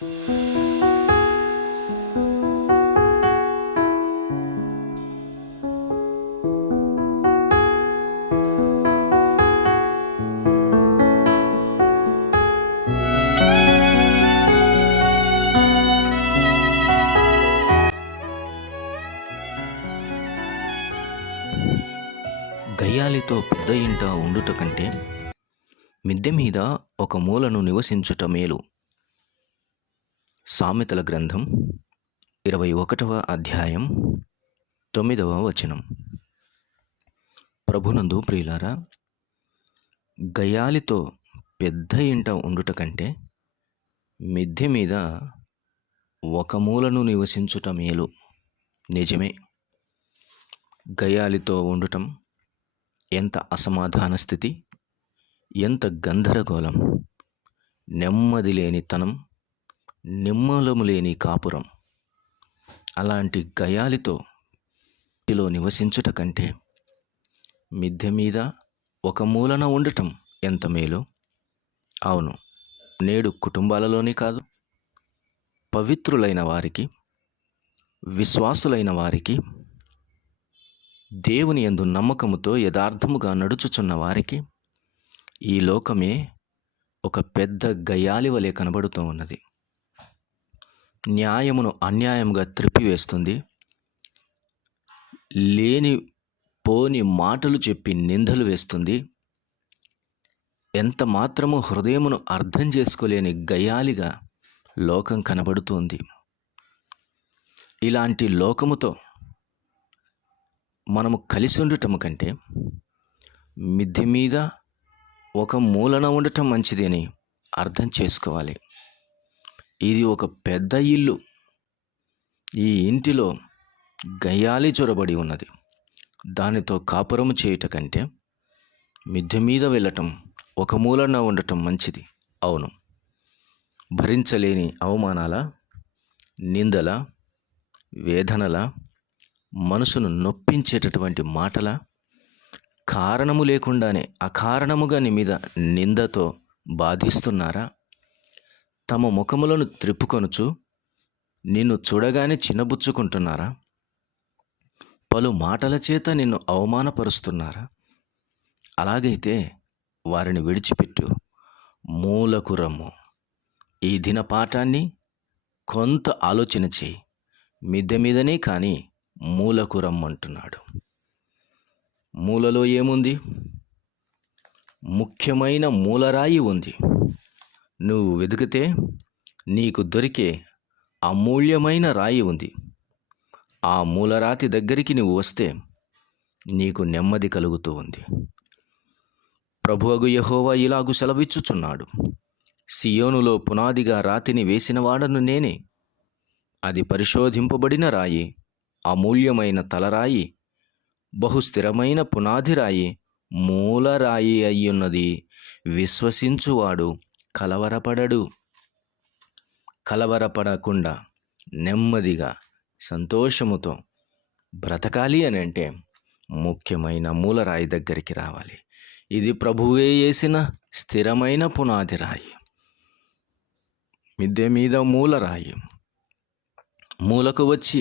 గయ్యాళితో పెద్ద ఇంట ఉండుట కంటే మిద్దె మీద ఒక మూలను నివసించుట మేలు. సామెతల గ్రంథం 21వ అధ్యాయం 9వ వచనం. ప్రభునందు ప్రియులారా, గయ్యాళితో పెద్ద ఇంట ఉండుట కంటే మిద్దె మీద ఒక మూలను నివసించుట మేలు. నిజమే, గయ్యాళితో ఉండటం ఎంత అసమాధాన స్థితి, ఎంత గందరగోళం, నెమ్మది లేని తనం, నిమ్మలము లేని కాపురం. అలాంటి గయ్యాళితో నివసించుట కంటే మిద్దె మీద ఒక మూలన ఉండటం ఎంత మేలు. అవును, నేడు కుటుంబాలలోనే కాదు, పవిత్రులైన వారికి, విశ్వాసులైన వారికి, దేవుని యందు నమ్మకముతో యథార్థముగా నడుచుచున్న వారికి ఈ లోకమే ఒక పెద్ద గయ్యాళి వలె కనబడుతూ ఉన్నది. న్యాయమును అన్యాయంగా త్రిప్పివేస్తుంది. లేని పోని మాటలు చెప్పి నిందలు వేస్తుంది. ఎంత మాత్రము హృదయమును అర్థం చేసుకోలేని గయ్యాళిగా లోకం కనబడుతోంది. ఇలాంటి లోకముతో మనము కలిసి ఉండటం కంటే మిద్దె మీద ఒక మూలన ఉండటం మంచిది అని అర్థం చేసుకోవాలి. ఇది ఒక పెద్ద ఇల్లు. ఈ ఇంటిలో గయ్యాళి చొరబడి ఉన్నది. దానితో కాపురము చేయుట కంటే మిద్దె మీద వెళ్ళటం, ఒక మూలన ఉండటం మంచిది. అవును, భరించలేని అవమానాల, నిందల, వేదనల, మనసును నొప్పించేటటువంటి మాటల, కారణము లేకుండానే అకారణముగా నీ మీద నిందతో బాధిస్తున్నారా? తమ ముఖములను త్రిప్పుకొనుచు నిన్ను చూడగానే చిన్నబుచ్చుకుంటున్నారా? పలు మాటల చేత నిన్ను అవమానపరుస్తున్నారా? అలాగైతే వారిని విడిచిపెట్టు, మూలకు రమ్ము. ఈ దిన పాఠాన్ని కొంత ఆలోచన చేయి. మిద్దె మీదనే కానీ మూలకు రమ్మంటున్నాడు. మూలలో ఏముంది? ముఖ్యమైన మూలరాయి ఉంది. నువ్వు వెతికితే నీకు దొరికే అమూల్యమైన రాయి ఉంది. ఆ మూలరాతి దగ్గరికి నువ్వు వస్తే నీకు నెమ్మది కలుగుతూ ఉంది. ప్రభువగు యెహోవా ఇలాగు సెలవిచ్చుచున్నాడు, సియోనులో పునాదిగా రాతిని వేసిన వాడను నేనే. అది పరిశోధింపబడిన రాయి, అమూల్యమైన తలరాయి, బహుస్థిరమైన పునాదిరాయి, మూలరాయి అయ్యున్నది. విశ్వసించువాడు కలవరపడడు. కలవరపడకుండా నెమ్మదిగా సంతోషముతో బ్రతకాలి అని అంటే ముఖ్యమైన మూలరాయి దగ్గరికి రావాలి. ఇది ప్రభువే వేసిన స్థిరమైన పునాదిరాయి. మిద్దె మీద మూలరాయి. మూలకు వచ్చి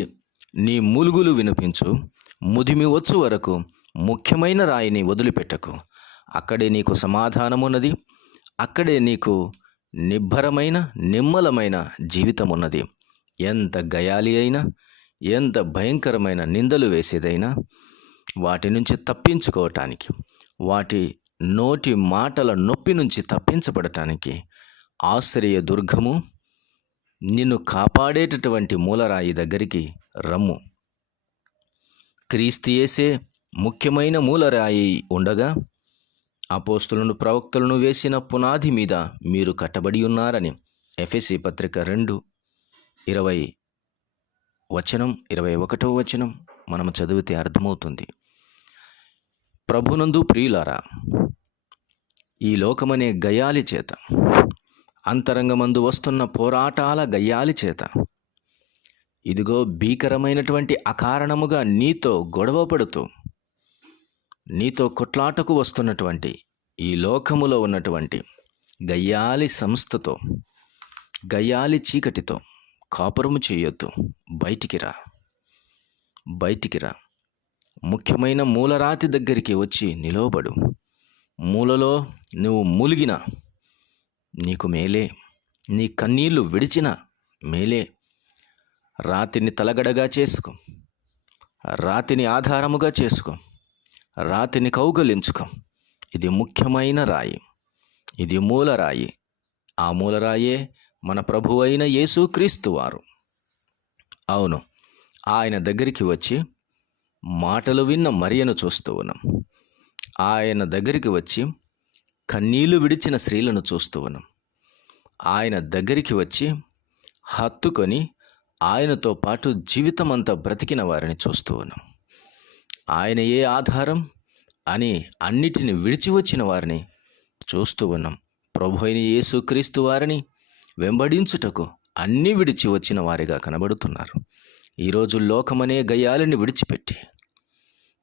నీ మూలుగులు వినిపించు. ముదిమి వచ్చు వరకు ముఖ్యమైన రాయిని వదిలిపెట్టకు. అక్కడే నీకు సమాధానమున్నది. అక్కడే నీకు నిబ్బరమైన, నిమ్మలమైన జీవితం ఉన్నది. ఎంత గయాలి అయినా, ఎంత భయంకరమైన నిందలు వేసేదైనా వాటి నుంచి తప్పించుకోవటానికి, వాటి నోటి మాటల నొప్పి నుంచి తప్పించబడటానికి ఆశ్రయ దుర్గము, నిన్ను కాపాడేటటువంటి మూలరాయి దగ్గరికి రమ్ము. క్రీస్తు యేసే ముఖ్యమైన మూలరాయి ఉండగా అపోస్తులను, ప్రవక్తలను వేసిన పునాది మీద మీరు కట్టబడి ఉన్నారని ఎఫెసీ పత్రిక 2:20 వచనం, 21వ వచనం మనం చదివితే అర్థమవుతుంది. ప్రభునందు ప్రియులారా, ఈ లోకమనే గయ్యాలి చేత, అంతరంగమందు వస్తున్న పోరాటాల గయ్యాలి చేత, ఇదిగో భీకరమైనటువంటి అకారణముగా నీతో గొడవ పడుతూ, నీతో కొట్లాటకు వస్తున్నటువంటి ఈ లోకములో ఉన్నటువంటి గయ్యాలి సంస్థతో గయ్యాలి చీకటితో కాపురము చేయొద్దు. బయటికి రా. ముఖ్యమైన మూలరాతి దగ్గరికి వచ్చి నిలవబడు. మూలలో నువ్వు మూలిగిన నీకు మేలే, నీ కన్నీళ్లు విడిచిన మేలే. రాతిని తలగడగా చేసుకో, రాతిని ఆధారముగా చేసుకో, రాతిని కౌగలించుకో. ఇది ముఖ్యమైన రాయి, ఇది మూలరాయి. ఆ మూలరాయే మన ప్రభువు అయిన యేసుక్రీస్తు వారు. అవును, ఆయన దగ్గరికి వచ్చి మాటలు విన్న మరియను చూస్తూ ఉన్నాం. ఆయన దగ్గరికి వచ్చి కన్నీళ్లు విడిచిన స్త్రీలను చూస్తూ ఉన్నాం. ఆయన దగ్గరికి వచ్చి హత్తుకొని ఆయనతో పాటు జీవితమంతా బ్రతికిన వారిని చూస్తూ ఉన్నాం. ఆయన ఏ ఆధారం అని అన్నిటిని విడిచి వచ్చిన వారిని చూస్తూ ఉన్నాం. ప్రభు అయిన యేసుక్రీస్తు వారిని వెంబడించుటకు అన్నీ విడిచి వచ్చిన వారిగా కనబడుతున్నారు. ఈరోజు లోకమనే గయ్యాలిని విడిచిపెట్టి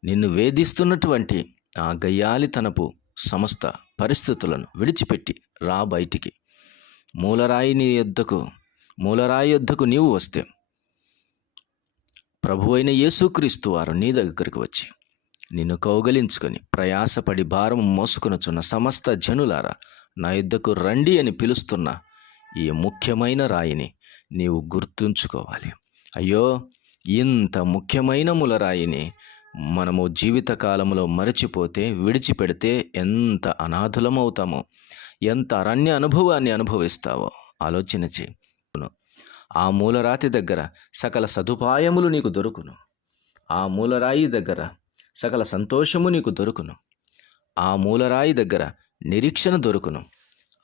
నిన్ను వేధిస్తున్నటువంటి ఆ గయ్యాలితనపు సమస్త పరిస్థితులను విడిచిపెట్టి రా బయటికి. మూలరాయి యొద్దకు నీవు వస్తే ప్రభువైన యేసుక్రీస్తు వారు నీ దగ్గరికి వచ్చి నిన్ను కౌగలించుకొని ప్రయాసపడి భారం మోసుకొనుచున్న సమస్త జనులారా నా యొద్దకు రండి అని పిలుస్తున్న ఈ ముఖ్యమైన రాయిని నీవు గుర్తుంచుకోవాలి. అయ్యో, ఇంత ముఖ్యమైన మూలరాయిని మనము జీవితకాలంలో మరచిపోతే, విడిచిపెడితే ఎంత అనాథులమవుతామో, ఎంత అరణ్య అనుభవాన్ని అనుభవిస్తావో ఆలోచన చేయి. ఆ మూలరాతి దగ్గర సకల సదుపాయములు నీకు దొరుకును. ఆ మూలరాయి దగ్గర సకల సంతోషము నీకు దొరుకును. ఆ మూలరాయి దగ్గర నిరీక్షణ దొరుకును.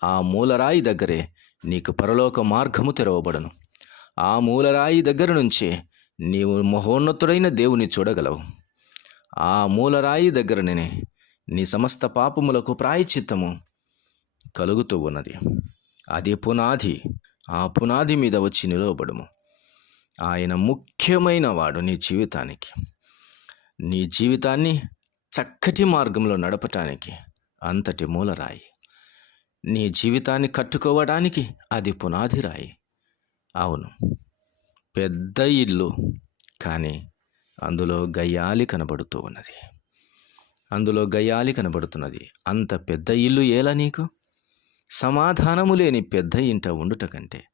ఆ మూలరాయి దగ్గరే నీకు పరలోక మార్గము తెరవబడును. ఆ మూలరాయి దగ్గర నుంచే నీవు మహోన్నతుడైన దేవుని చూడగలవు. ఆ మూలరాయి దగ్గరనే నీ సమస్త పాపములకు ప్రాయశ్చిత్తము కలుగుతూ ఉన్నది. అది పునాది. ఆ పునాది మీద వచ్చి నిలవబడుము. ఆయన ముఖ్యమైన వాడు నీ జీవితానికి. నీ జీవితాన్ని చక్కటి మార్గంలో నడపటానికి అంతటి మూలరాయి. నీ జీవితాన్ని కట్టుకోవడానికి అది పునాది రాయి. అవును, పెద్ద ఇల్లు, కానీ అందులో గయ్యాలి కనబడుతున్నది. అంత పెద్ద ఇల్లు ఏలా నీకు? సమాధానము లేని పెద్ద ఇంట ఉండుట కంటే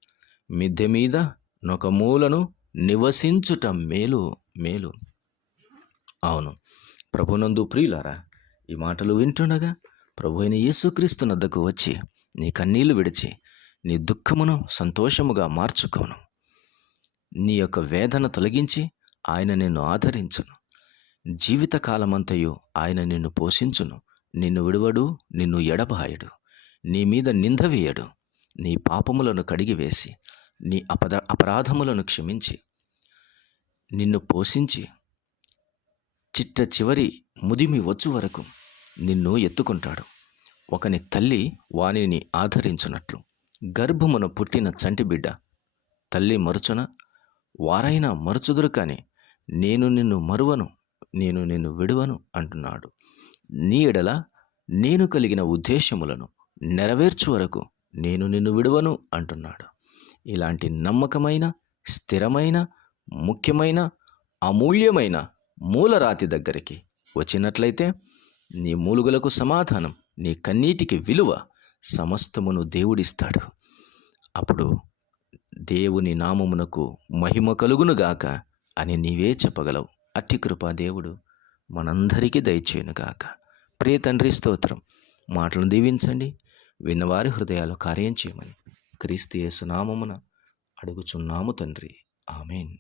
మిద్దె మీద నొక మూలను నివసించుట మేలు. అవును, ప్రభునందు ప్రియులారా, ఈ మాటలు వింటుండగా ప్రభు అయిన యేసుక్రీస్తు నద్దకు వచ్చి నీ కన్నీళ్లు విడిచి నీ దుఃఖమును సంతోషముగా మార్చుకోను. నీ యొక్క వేదన తొలగించి ఆయన నిన్ను ఆదరించును. జీవితకాలమంతయు ఆయన నిన్ను పోషించును. నిన్ను విడువడు, నిన్ను ఎడబాయడు, నీ మీద నింద వేయడు. నీ పాపములను కడిగివేసి నీ అపరాధములను క్షమించి నిన్ను పోషించి చిట్ట చివరి ముదిమి వచ్చు వరకు నిన్ను ఎత్తుకుంటాడు. ఒకని తల్లి వానిని ఆదరించున్నట్లు గర్భమున పుట్టిన చంటిబిడ్డ తల్లి మరుచున వారైనా మరుచుదురు, కానీ నేను నిన్ను మరువను, నేను నిన్ను విడువను అంటున్నాడు. నీ ఎడల నేను కలిగిన ఉద్దేశములను నెరవేర్చు వరకు నేను నిన్ను విడువను అంటున్నాడు. ఇలాంటి నమ్మకమైన, స్థిరమైన, ముఖ్యమైన, అమూల్యమైన మూలరాతి దగ్గరికి వచ్చినట్లయితే నీ మూలుగులకు సమాధానం, నీ కన్నీటికి విలువ సమస్తమును దేవుడిస్తాడు. అప్పుడు దేవుని నామమునకు మహిమ కలుగునుగాక అని నీవే చెప్పగలవు. అట్టి కృపా దేవుడు మనందరికీ దయచేయునుగాక. ప్రియ తండ్రి, స్తోత్రం. మాటలను దీవించండి, విన్నవారి హృదయాలు కార్యం చేయమని క్రీస్తు యేసు నామమున అడుగుచున్నాము తండ్రి. ఆమేన్.